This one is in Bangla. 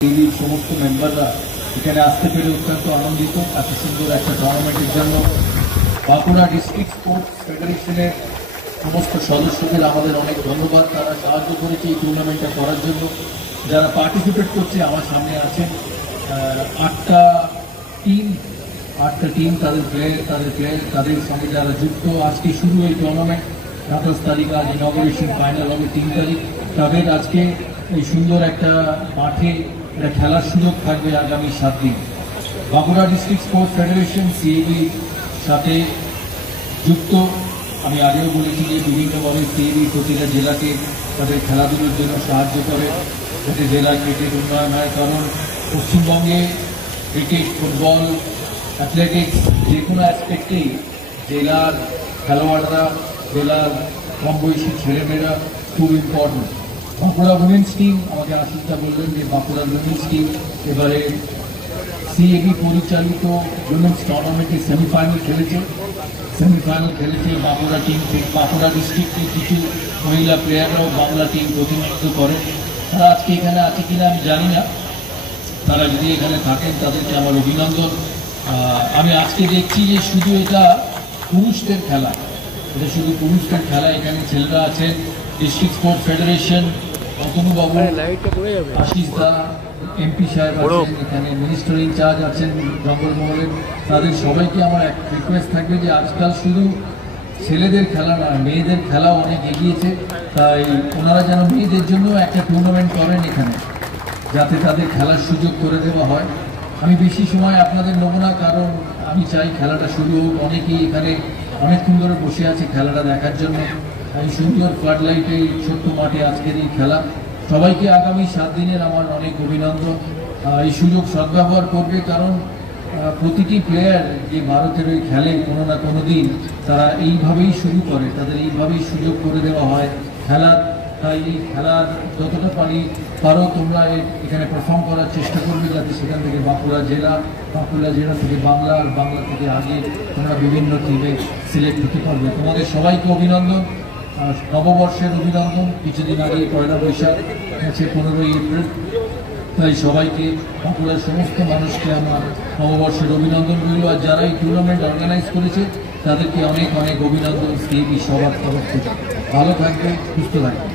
টিভির সমস্ত মেম্বাররা এখানে আসতে পেরে অত্যন্ত আনন্দিত। এত সুন্দর একটা টুর্নামেন্টের জন্য বাঁকুড়া ডিস্ট্রিক্ট স্পোর্টস ফেডারেশনের সমস্ত সদস্যদের আমাদের অনেক ধন্যবাদ। তারা সাহায্য করেছে এই টুর্নামেন্টটা করার জন্য। যারা পার্টিসিপেট করছে আমার সামনে আছেন আটটা টিম, তাদের সঙ্গে যারা যুক্ত। আজকে শুরু এই টুর্নামেন্ট, 27 তারিখ আজ ইনঅগারেশন, ফাইনাল হবে 3 তারিখ। তাদের আজকে এই সুন্দর একটা মাঠে এটা খেলার সুযোগ থাকবে আগামী 7 দিন। Bankura district sports federation CAB সাথে যুক্ত। আমি আগেও বলেছি যে বিভিন্নভাবে সিএবি প্রতিটা জেলাকে তাদের খেলাধুলোর জন্য সাহায্য করে, যাতে জেলায় ক্রিকেট উন্নয়ন হয়। কারণ পশ্চিমবঙ্গে ক্রিকেট, ফুটবল, অ্যাথলেটিক্স যে কোনো অ্যাসপেক্টেই জেলার খেলোয়াড়রা, জেলার কম বয়সী ছেলেমেয়েরা খুব ইম্পর্টেন্ট। বাঁকুড়া উইমেন্স টিম, আমাকে আশিসদা বললেন যে বাঁকুড়া উইমেন্স টিম এবারে সিএবি পরিচালিত উইমেন্স টুর্নামেন্টে সেমিফাইনাল খেলেছে। বাঁকুড়া টিম থেকে, বাঁকুড়া ডিস্ট্রিক্টের কিছু মহিলা প্লেয়াররাও বাংলা টিম প্রতিনিধিত্ব করে। তারা আজকে এখানে আছে কিনা আমি জানি না, তারা যদি এখানে থাকেন তাদেরকে আমার অভিনন্দন। আমি আজকে দেখছি যে শুধু এটা পুরুষদের খেলা, এখানে ছেলেরা আছেন। ডিস্ট্রিক্ট স্পোর্টস ফেডারেশন, অতনুবাবু, আশিসদা, এমপি সাহেব আছেন, এখানে মিনিস্টার ইনচার্জ আছেন জঙ্গলমহলের। তাদের সবাইকে আমার এক রিকোয়েস্ট থাকবে যে আজকাল শুধু ছেলেদের খেলা নয়, মেয়েদের খেলাও অনেক এগিয়েছে। তাই ওনারা যেন মেয়েদের জন্য একটা টুর্নামেন্ট করেন এখানে, যাতে তাদের খেলার সুযোগ করে দেওয়া হয়। আমি বেশি সময় আপনাদের নেব না, কারণ আমি চাই খেলাটা শুরু হোক। অনেকেই এখানে অনেকক্ষণ ধরে বসে আছে খেলাটা দেখার জন্য। এই সুন্দর ফ্লাড লাইটে ছোট্ট মাঠে আজকের এই খেলা। সবাইকে আগামী 7 দিনের আমার অনেক অভিনন্দন। এই সুযোগ সদ্ব্যবহার করবে, কারণ প্রতিটি প্লেয়ার যে ভারতের ওই খেলে কোনো না কোনো দিন, তারা এইভাবেই শুরু করে, তাদের এইভাবেই সুযোগ করে দেওয়া হয় খেলার। তাই এই খেলার যতটা পারো তোমরা এখানে পারফর্ম করার চেষ্টা করবে, যাতে সেখান থেকে বাঁকুড়া জেলা থেকে বাংলা, আর বাংলা থেকে আগে তোমরা বিভিন্ন টিমে সিলেক্ট হতে পারবে। তোমাদের সবাইকে অভিনন্দন, নববর্ষের অভিনন্দন। কিছুদিন আগে পয়লা বৈশাখ আছে 15ই এপ্রিল। তাই সবাইকে, বাঁকুড়ার সমস্ত মানুষকে আমার নববর্ষের অভিনন্দন রইল। আর যারা এই টুর্নামেন্ট অর্গানাইজ করেছে তাদেরকে অনেক অনেক অভিনন্দন সিএবি সবার তরফ থেকে। ভালো থাকবে, সুস্থ থাকবে।